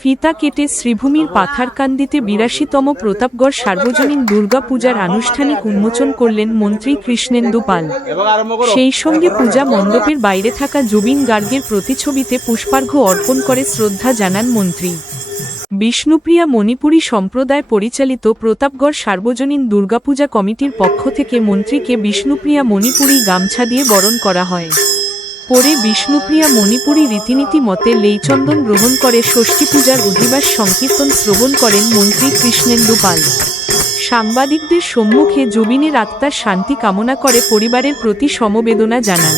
ফিতা কেটে শ্রীভূমির পাথারকান্দিতে বিরাশিতম প্রতাপগড় সার্বজনীন দুর্গাপূজার আনুষ্ঠানিক উন্মোচন করলেন মন্ত্রী কৃষ্ণেন্দু পাল। সেই সঙ্গে পূজা মণ্ডপের বাইরে থাকা জুবিন গার্গের প্রতিছবিতে পুষ্পার্ঘ্য অর্পণ করে শ্রদ্ধা জানান মন্ত্রী। বিষ্ণুপ্রিয়া মণিপুরী সম্প্রদায় পরিচালিত প্রতাপগড় সার্বজনীন দুর্গাপূজা কমিটির পক্ষ থেকে মন্ত্রীকে বিষ্ণুপ্রিয়া মণিপুরী গামছা দিয়ে বরণ করা হয়। পরে বিষ্ণুপ্রিয়া মণিপুরী রীতিনীতি মতে লেইচন্দন গ্রহণ করে ষষ্ঠী পূজার অধিবাস সংকীর্তন শ্রবণ করেন মন্ত্রী কৃষ্ণেন্দু পাল। সাংবাদিকদের সম্মুখে জুবিনের আত্মার শান্তি কামনা করে পরিবারের প্রতি সমবেদনা জানান।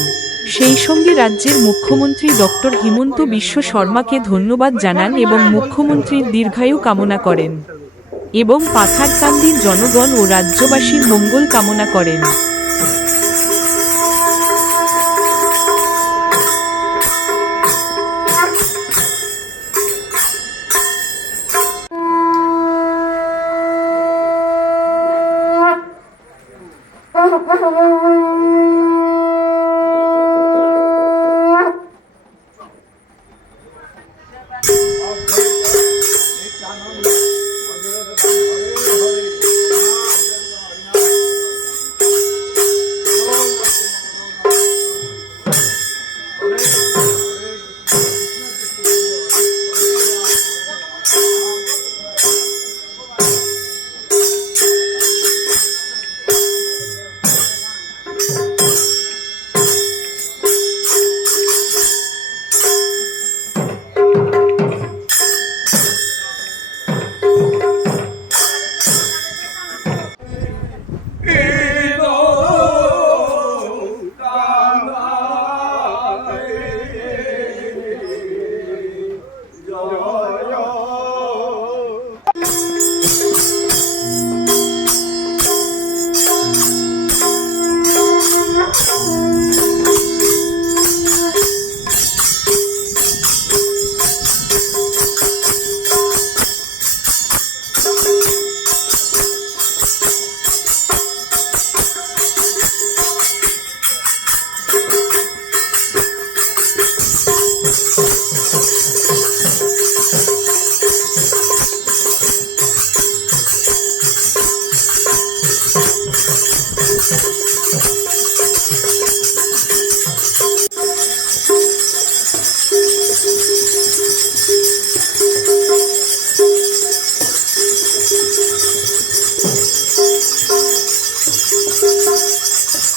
সেই সঙ্গে রাজ্যের মুখ্যমন্ত্রী ডক্টর হিমন্ত বিশ্ব শর্মাকে ধন্যবাদ জানান এবং মুখ্যমন্ত্রীর দীর্ঘায়ু কামনা করেন এবং পাথারকান্দির জনগণ ও রাজ্যবাসীর মঙ্গল কামনা করেন।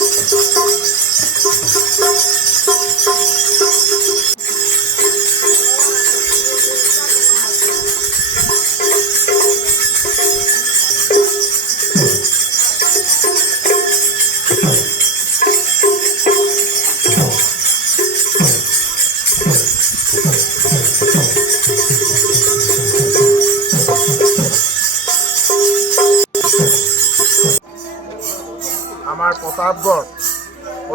আমার প্রতাপগড়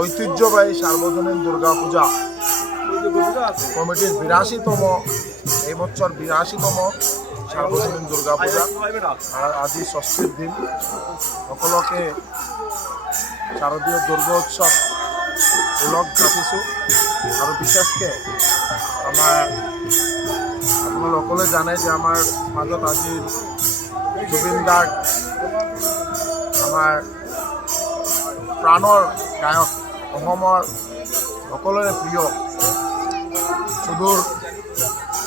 ঐতিহ্যবাহী সার্বজনীন দুর্গা পূজা কমিটির বিরাশিতম, এই বছর বিরাশিতম সার্বজনীন দুর্গা পূজা আর আজি ষষ্ঠীর দিন। সকলকে শারদীয় দুর্গা উৎসৱ ওলগ পাতিছোঁ আৰু বিশেষকৈ আমাৰ আপোনালোক সকলোৱে জানে যে আমাৰ মাজত আজি জুবিন গাৰ্গ, আমাৰ প্ৰাণৰ গায়ক, অসমৰ সকলোৰে প্ৰিয় সুদূৰ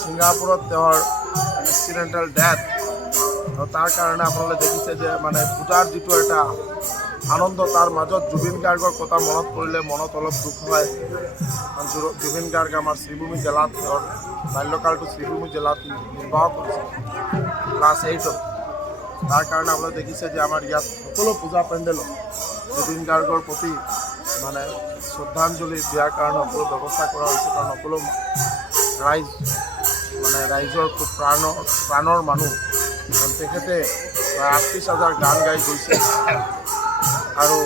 ছিংগাপুৰত তেওঁৰ এক্সিডেণ্টেল ডেথ আৰু তাৰ কাৰণে আপোনালোকে দেখিছে যে মানে পূজাৰ যিটো এটা আনন্দ, তাৰ মাজত জুবিন গাৰ্গৰ কথা মনত পৰিলে মনত অলপ দুখ হয়। জুবিন গাৰ্গ আমাৰ শ্ৰীভূমি জিলাত, তেওঁৰ বাল্যকালটো শ্ৰীভূমি জিলাত নিৰ্বাহ কৰিছে। ক্লাছ এইটত। তাৰ কাৰণে আপোনালোকে দেখিছে যে আমাৰ ইয়াত সকলো পূজা পেণ্ডেলত জুবিন গাৰ্গৰ প্ৰতি মানে শ্ৰদ্ধাঞ্জলি দিয়াৰ কাৰণে সকলো ব্যৱস্থা কৰা হৈছে, কাৰণ সকলো ৰাইজ মানে ৰাইজৰ খুব প্ৰাণৰ প্ৰাণৰ মানুহ। তেখেতে আঠত্ৰিছ হাজাৰ গান গাই গৈছে। আৰু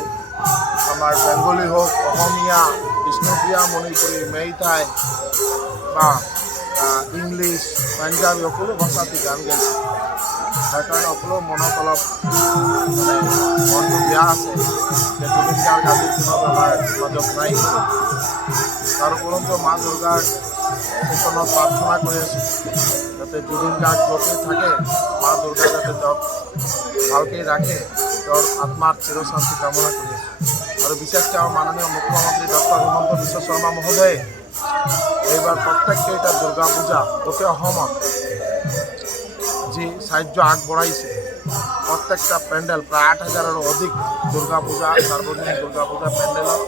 আমাৰ বেংগলী হওক, অসমীয়া বিষ্ণুপ্ৰিয়া মণিপুৰী, মেইটাই বা ইংলিছ, পাঞ্জাবী, সকলো ভাষাতে গান গাইছে। বেয়া আছে, যে জুবিন গাৰ্গ আজিৰ দিনত আমাৰ মাজত নাই। তাৰ উপৰন্তু মা সেইখনত প্ৰাৰ্থনা কৰি আছোঁ, যাতে জুবিন গাৰ্গ য'তে থাকে, মা দুৰ্গা যাতে তেওঁক ভালকৈ ৰাখে, তেওঁৰ আত্মাৰ চিৰশান্তি কামনা আছোঁ। আৰু বিশেষকৈ আমাৰ মাননীয় মুখ্যমন্ত্ৰী ডক্টৰ হিমন্ত বিশ্ব শৰ্মা মহোদয়ে, এইবাৰ প্ৰত্যেককেইটা দুৰ্গা পূজা গোটেই অসমত যি সাহায্য আগবঢ়াইছে। প্ৰত্যেকটা পেণ্ডেল প্ৰায় আঠ হাজাৰৰো অধিক দুৰ্গা পূজা সাৰ্বজনীন দুৰ্গা পূজা পেণ্ডেলত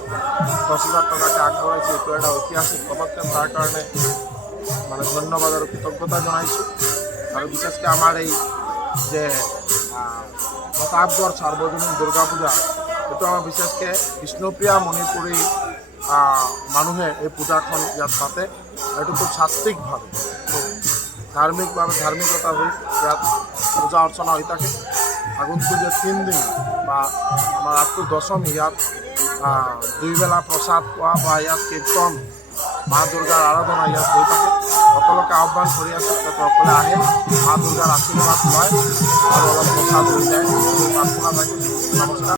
দহ হাজাৰ টকাকৈ আগবঢ়াইছে। এইটো এটা ঐতিহাসিক পদক্ষেপ। তাৰ কাৰণে মানে ধন্যবাদ আৰু কৃতজ্ঞতা জনাইছোঁ। আৰু বিশেষকৈ আমাৰ এই যে আহ, প্ৰতাপগড় সাৰ্বজনীন দুৰ্গা পূজা এইটো আমাৰ বিশেষকৈ বিষ্ণুপ্ৰিয়া মণিপুৰী মানুহে এই পূজাখন ইয়াত পাতে। এইটো খুব সাত্বিকভাৱে। খুব ধাৰ্মিকভাৱে ধাৰ্মিকতা হৈ ইয়াত পূজা অৰ্চনা হৈ থাকে ফাগুন পুজোর তিন দিন, বা আমাৰ আঠটো দশমী ইয়াত দুইবেলা প্ৰসাদ পোৱা বা ইয়াত কীৰ্তন, মা দুৰ্গাৰ আৰাধনা ইয়াত হৈ থাকে। সকলোকে আহ্বান কৰি আছোঁ, যাতে সকলোৱে আহে, মা দুৰ্গাৰ আশীৰ্বাদ লয়, আৰু অলপ প্ৰসাদ লৈ যায়। প্ৰাৰ্থনা থাকে